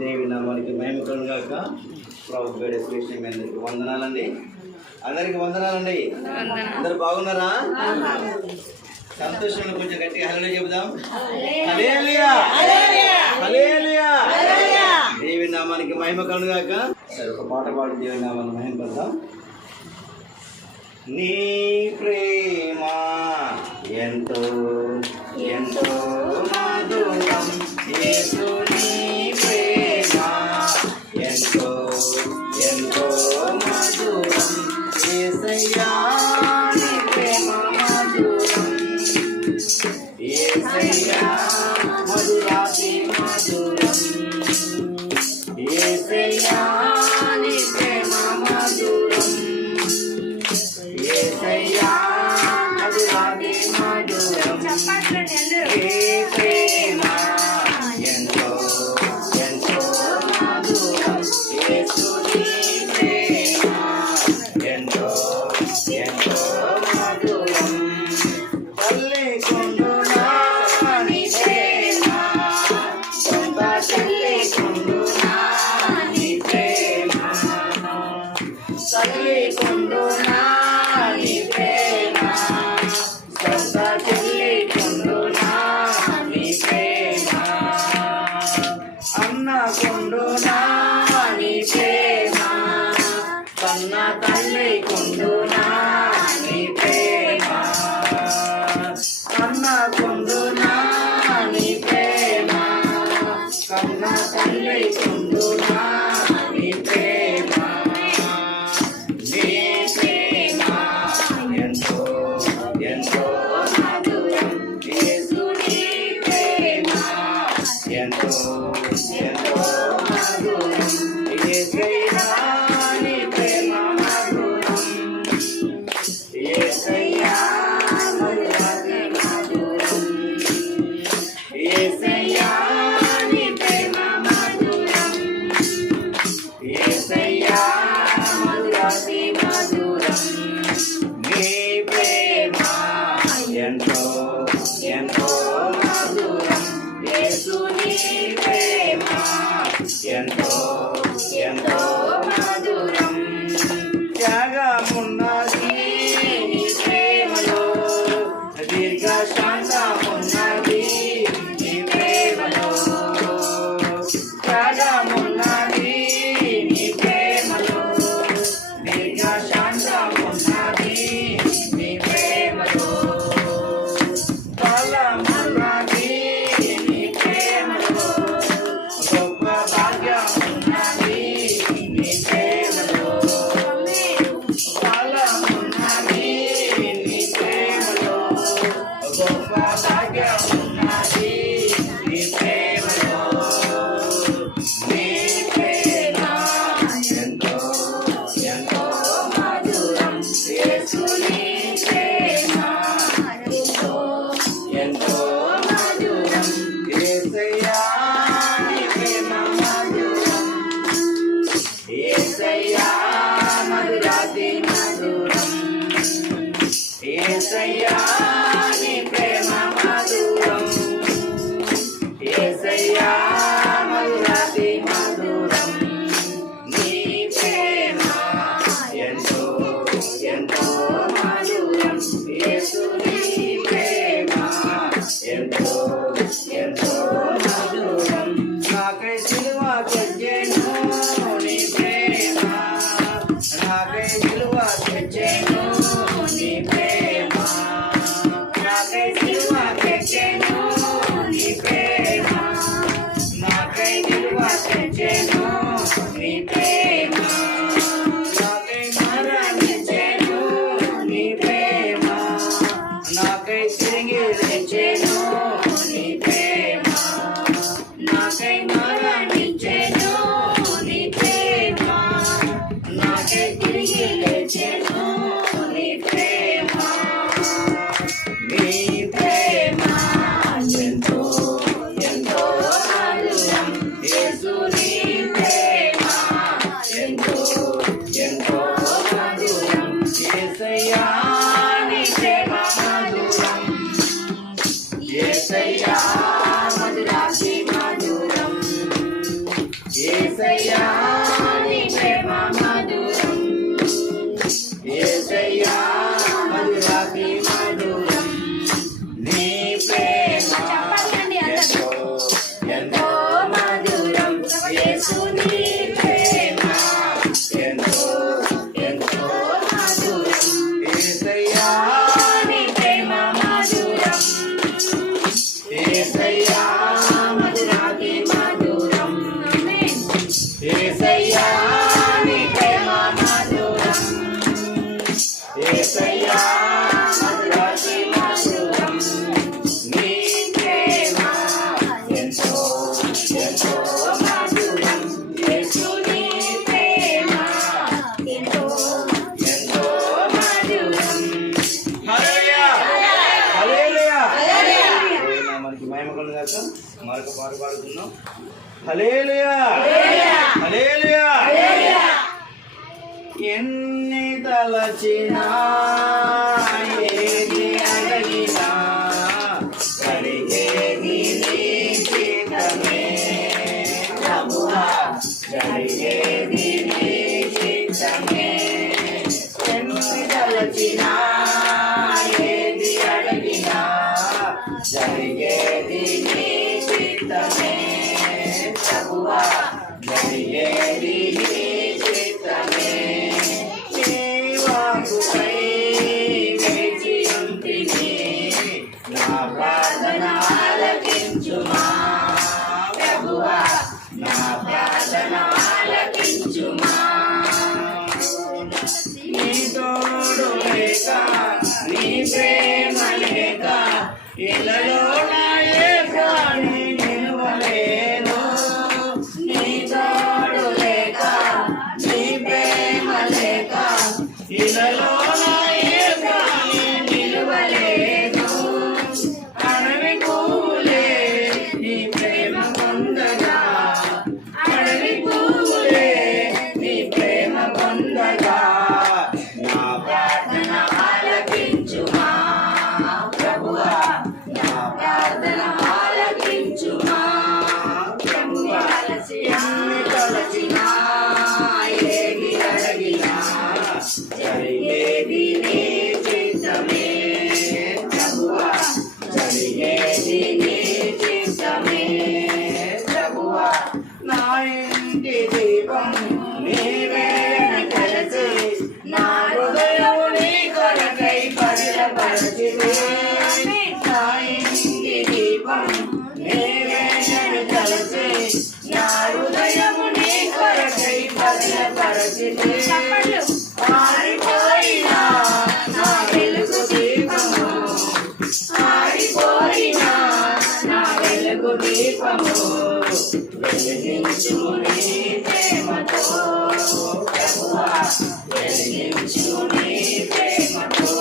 దేవి నామానికి మహిమ కలుగాక. ప్రభు పేరు యేసు మీ అందరికి వందనాలండి. అందరికి వందనాలండి. అందరు బాగున్నారా? సంతోషంలో కొంచెం గట్టిగా హల్లెలూయా చెబుదాం. హల్లెలూయా హల్లెలూయా. దేవి నామానికి మహిమ కలుగాక. సరే, ఒక పాట పాడి దేవి నామాన్ని మహిమ పడతాం. నీ ప్రేమ ఎంతో ఎంతో మధురం, యేసు నీ ప్రేమ ఎంతో ఎంతో మధురం, యేసయ్యా నీ ప్రేమ మధురం, యేసయ్యా మధురాతి మధురం, యేసయ్యా నీ ప్రేమ మధురం, యేసయ్యా మధురాతి మధురం. నీ ప్రేమ ఎంతో ఎంతో మధురం, యేసు నీ ప్రేమ ఎంతో ఎంతో మధురం. తల్లి కొండునా నీ ప్రేమ, సొంత తల్లి కొండునా నీ ప్రేమ, తల్లి కొండునా నీ ప్రేమ, సొంత తల్లి కొండునా నీ ప్రేమ, అన్న కొండునా నీ ప్రేమ, కన్న తల్లి కొండునా నీ ప్రేమ, అన్న కొండునా నీ ప్రేమ, కన్న తల్లి కొండునా నీ ప్రేమ. నీ ప్రేమ ఎంతో ఎంతో మధురం, యేసు నీ ప్రేమ ఎంతో ఎంతో మధురం, యేసయ్యా నీ ప్రేమ మధురం, యేసయ్యా మధురాతి మధురం, యేసయ్యా నీ ప్రేమ మధురం, యేసయ్యా మధురాతి మధురం. నీ ప్రేమ ఎంతో ఎంతో మధురం, యేసు నీ ప్రేమ ఎంతో ఎంతో మధురం. త్యాగమున్నది నీ ప్రేమలో, దీర్ఘ శాంతమున్నది నీ ప్రేమలో, త్యాగమున్నది నీ ప్రేమలో, దీర్ఘ శాంతమున్నది నీ ప్రేమలో, బలమున్నది నీ ప్రేమలో, గొప్ప భాగ్యమున్నది నీ ప్రేమలో, బలమున్నది నీ ప్రేమలో, గొప్ప భాగ్యమున్నది నీ ప్రేమలో. నీ ప్రేమ ఎంతో ఎంతో మధురం, యేసు నీ ప్రేమ ఎంతో ఎంతో మధురం, యేసయ్యా నీ ప్రేమ మధురం, యేసయ్యా మధురాతి మధురం, యేసయ్యా నీ ప్రేమ మధురం, యేసయ్యా మధురాతి మధురం. నీ ప్రేమ ఎంతో ఎంతో మధురం, యేసు నీ ప్రేమ ఎంతో ఎంతో మధురం. నాకై సిలువ తెచ్చెను నీ ప్రేమ, నాకై సిలువ తెచ్చెను నీ ప్రేమ, నాకై సిలువ తెచ్చెను నీ ప్రేమ, నాకై సిలువ తెచ్చెను నీ ప్రేమ, నాకై మరణించెను నీ ప్రేమ, నాకై తిరిగి లేచెను నీ ప్రేమ, నాకై మరణించెను నీ ప్రేమ, నాకై తిరిగి లేచెను నీ ప్రేమ. నీ ప్రేమ ఎంతో ఎంతో మధురం, యేసు నీ ప్రేమ ఎంతో ఎంతో మధురం, యేసయ్యా నీ ప్రేమ మధురం, యేసయ్యా మధురాతి మధురం, హల్లెలూయా హల్లెలూయా. ఎన్ని తలచినా ఏది అడిగినా జరిగేది నీ చిత్తమే ప్రభువా, జరిగేది నీ చిత్తమే. ఎన్ని తలచినా ఏది అడిగినా జరిగేది నీ చిత్తమే ప్రభువా, జరిగేది నీ చిత్తమే. నీ వాక్కుపై వేచి ఉంటిని, నా ప్రార్థన ఆలకించుమా ప్రభువా, నా ప్రార్థన ఆలకించుమా. నీ తోడు లేక నీ ప్రేమ లేక ఇళ్ళలో నా ఏ ప్రాణి నిలువలేదు. నీ తోడు లేక నీ ప్రేమ లేక ఇళ్ళలో నా ఏ ప్రాణి నిలువలేదు. అడవి పూలే నీ ప్రేమ పొందగా, అడవి పూలే నీ ప్రేమ పొందగా, నా ప్రార్థన ఆలకించుమా ప్రభువా, నా ప్రార్థన ఆలకించుమా ప్రభువా. ఎన్ని తలచినా ఏది అడిగినా జరిగేది నీ చిత్తమే ప్రభువా, జరిగేది నీ చిత్తమే ప్రభువా. నా ఇంటి దీపం నీవే అని తెలిసి, నా హృదయం నీ కొరకై పదిలపరచితే. నా ఇంటి దీపం నీవే అని తెలిసి, నా హృదయం నీ కొరకై పదిలపరచితే. ఆరిపోయినా నా వెలుగు దీపము, ఆరిపోయినా నా వెలుగు దీపము వెలిగించు నీ ప్రేమతో ప్రభువా, వెలిగించు నీ ప్రేమతో.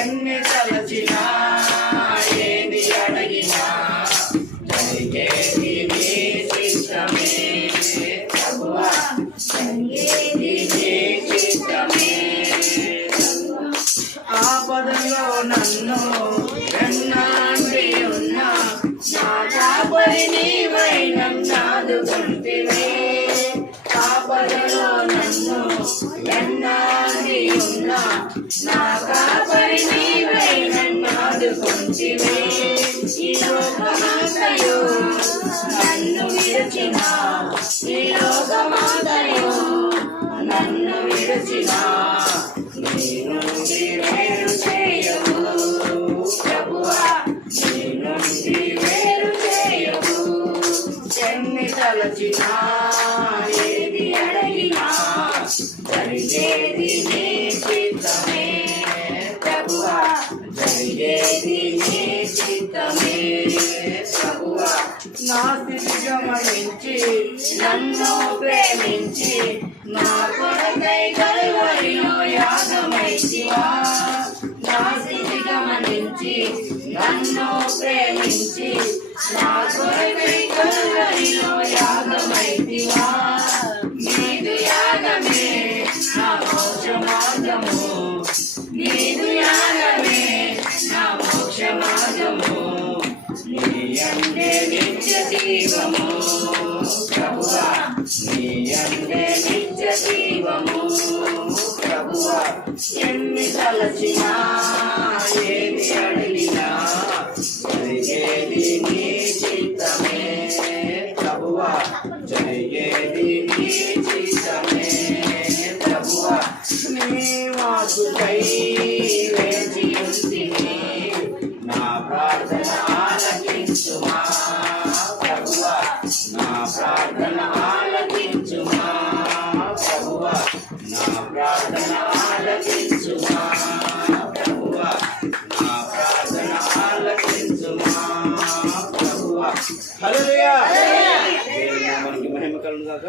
ఎన్ని తలచినా ఏది అడిగినా జరిగేది నీ చిత్తమే ప్రభువా, జరిగేది నీ చిత్తమే. ఆపదలో నన్ను వెన్నాడి ఉన్నా, నా కాపరి నీవై నన్నాదుకుంటివే. ఆపదలో నన్ను వెన్నాడి ఉన్నా, నా కాపరి నీవై నన్నాదుకుంటివే. ఈ లోకమంతయు నన్ను విడిచినా, ఈ లోకమంతయు నన్ను విడిచినా, నీ నుండి వేరు చేయవు ప్రభువా, నీ నుండి వేరు చేయవు. ఎన్ని తలచినా ఏది అడిగినా జరిగేది నీ చిత్తమే ప్రభువా, జరిగేది నీ చిత్తమే ప్రభువా. నా స్థితి గమనించి నన్ను ప్రేమించి, నా కొరకై కలువరిలో యాగమైతివా. నా స్థితి గమనించి నన్ను ప్రేమించి, నా కొరకై కలువరిలో యాగమైతివా. నీదు యాగమే నా మోక్ష మార్గము, నీదు యాగమే నా మోక్ష మార్గము. నీ యందే నిత్య జీవము ప్రభువా, నీ యందే నిత్య జీవము ప్రభువా. ఎన్ని తలచినా ఏది అడిగినా జరిగేది నీ చిత్తమే ప్రభువా, జరిగేది నీ చిత్తమే ప్రభువా. నీ వాక్కుపై వేచి ఉంటిని, నా ప్రార్థన ఆలకించుమా ప్రభువా, నా ప్రార్థన ఆలకించుమా ప్రభువా, నా ప్రార్థన ఆలకించుమా ప్రభువా, నా ప్రార్థన ఆలకించుమా ప్రభువా. హల్లెలూయా. దేవుని నామానికి మహిమ కలుగును గాక.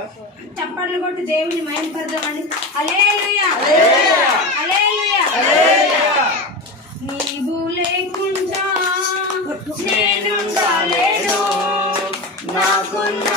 చప్పట్లు కొట్టి దేవుని మహిమపరచమని. హల్లెలూయా హల్లెలూయా హల్లెలూయా. నీవు లేకుండా నేనుండలేను, నాకున్న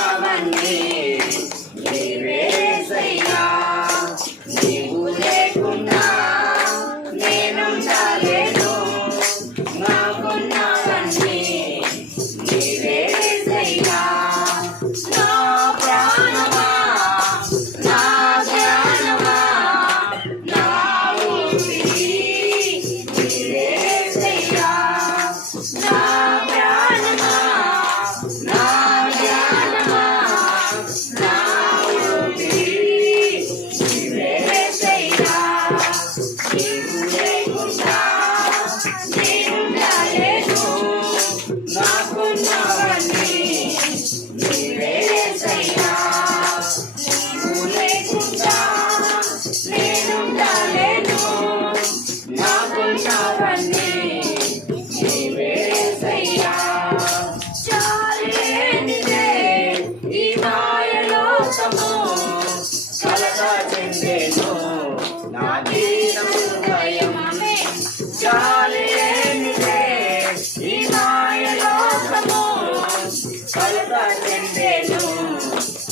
అందేను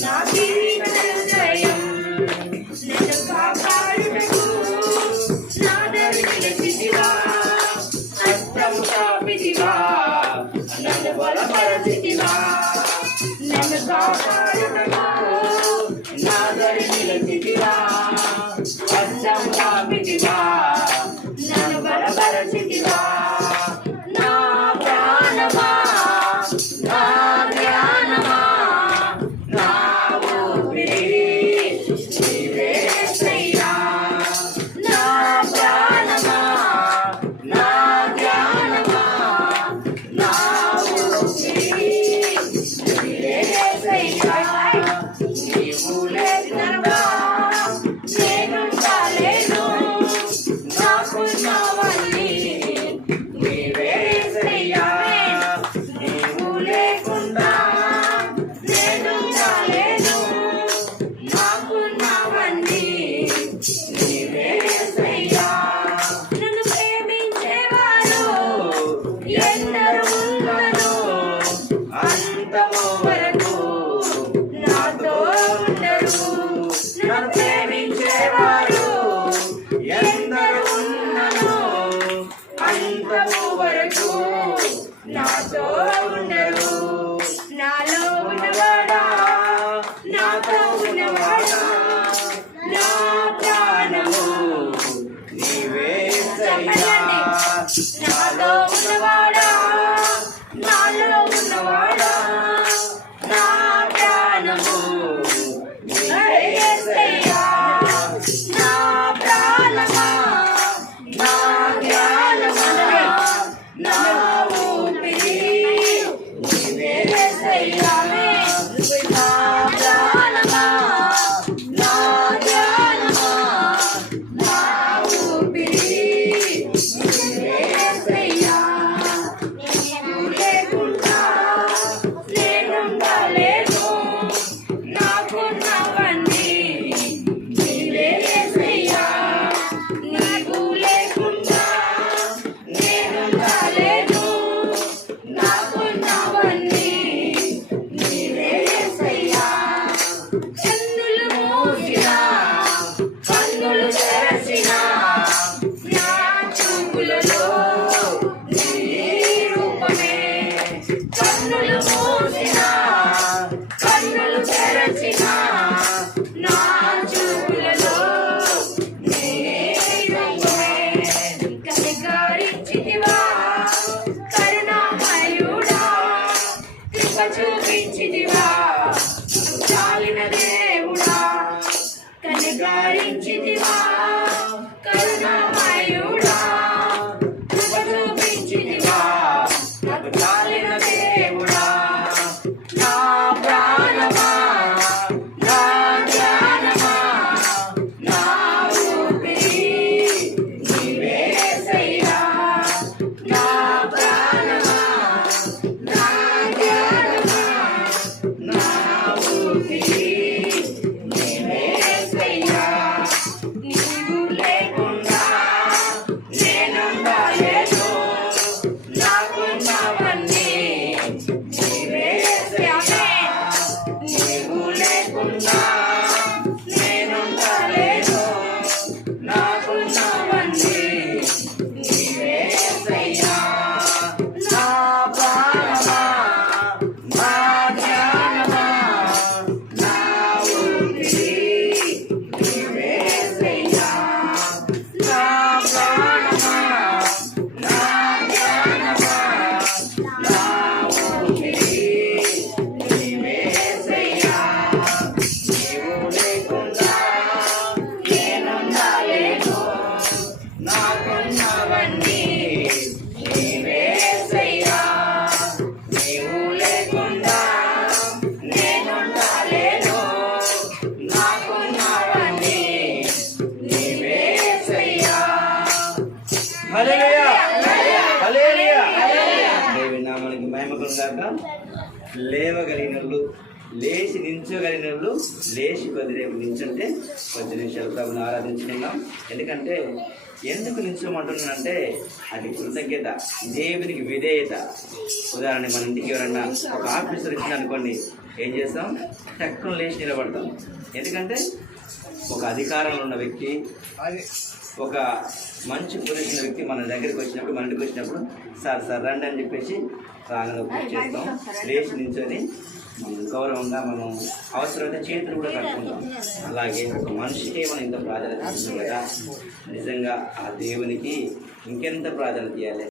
నా జీవన జయం నన్ను కాపాడుటకు నా దరి నిలిచితివా హస్తము చాపితివా నన్ను బలపరచితివా నన్ను కాపాడుటకు నా దరి నిలిచితివా హస్తము చాపితివా నన్ను బలపరచితివా నా ప్రాణమా నా ధ్యానమా నా ఊపిరి నీవే యేసయ్యా నా ప్రాణమా నా ధ్యానమా నా ఊపిరి నీవే యేసయ్యా నీవు లేకుండా నేనుండలేను నాకున్నవన్నీ నీవే యేసయ్యా నీవు లేకుండా నేనుండలేను నాకున్నవన్నీ నీవే యేసయ్యా నన్ను ప్రేమించేవారు ఎందరు ఉన్నను అంతము వరకు నాతో ఉండరు నన్ను ప్రేమించేవారు ఎందరు ఉన్నను అంతము వరకు నాతో ఉండరు నాలో ఉన్నవాడా నాతో ఉన్నవాడా నా ప్రాణము నీవే యేసయ్యా నాలో ఉన్నవాడా నాలో ఉన్నవాడా నా ప్రాణము నీవే యేసయ్యా నా ప్రాణమా నా ధ్యానమా నా ఊపిరి నీవే యేసయ్యా నా ప్రాణమా నా ధ్యానమా నా ఊపిరి నీవే యేసయ్యా నీవు లేకుండా నేనుండలేను నాకున్నవన్నీ నీవే యేసయ్యా నీవు లేకుండా నేనుండలేను నాకున్నవన్నీ నీవే యేసయ్యా కన్నులు మూసినా కన్నులు తెరచినా నా చూపులలో నీ రూపమే కన్నులు మూసినా కన్నులు తెరచినా నా చూపులలో నీ రూపమే కనికరించితివా కరుణామయుడా కృప చూపించితివా చాలిన దేవుడా కనికరించితివా కరుణామయుడా కృప చూపించితివా నాకు చాలిన దేవుడా నా ప్రాణమా నా ధ్యానమా నా ఊపిరి నీవే యేసయ్యా నా ప్రాణమా నా ధ్యానమా నా ఊపిరి నీవే యేసయ్యా నీవు లేకుండా నేనుండలేను నాకున్నవన్నీ నీవే యేసయ్యా నీవు లేకుండా నేనుండలేను నాకున్నవన్నీ నీవే యేసయ్యా నా ప్రాణమా నా ధ్యానమా నా ఊపిరి నీవే యేసయ్యా నా ప్రాణమా నా ధ్యానమా నా ఊపిరి నీవే యేసయ్యా నీవు లేకుండా నేనుండలేను నాకున్నవన్నీ నీవే యేసయ్యా నీవు లేకుండా నేనుండలేను నాకున్నవన్నీ నీవే యేసయ్యా హల్లెలూయా హల్లెలూయా దేవుని నామానికి మహిమ కలుగుగాక. లేవగలిగినోళ్ళు లేచి నించోగలిగినోళ్ళు లేచి కొద్దిరేపు నించుంటే 10 నిమిషాలు ప్రభుని ఆరాధించుకుందాం. ఎందుకంటే ఎందుకు నిల్చోమంటున్నానంటే అది కృతజ్ఞత, దేవునికి విధేయత. ఉదాహరణ మన ఇంటికి ఎవరన్నా ఒక ఆఫీసర్ ఇచ్చింది అనుకోండి, ఏం చేస్తాం? టక్కున లేచి నిలబడతాం. ఎందుకంటే ఒక అధికారంలో ఉన్న వ్యక్తి, ఒక మంచి పొజిషన్ వ్యక్తి మన దగ్గరికి వచ్చినప్పుడు, మన ఇంటికి వచ్చినప్పుడు సార్ రండి అని చెప్పేసి రాగానే పూజ చేస్తాం. లేచి నించొని గౌరవంగా మనం అవసరమైతే చేతులు కూడా కట్టుకుంటాం. అలాగే ఒక మనిషికే మనం ఇంత ప్రాధాన్యత ఇస్తున్నాం కదా, నిజంగా ఆ దేవునికి ఇంకెంత ప్రాధాన్యత ఇవ్వాలి.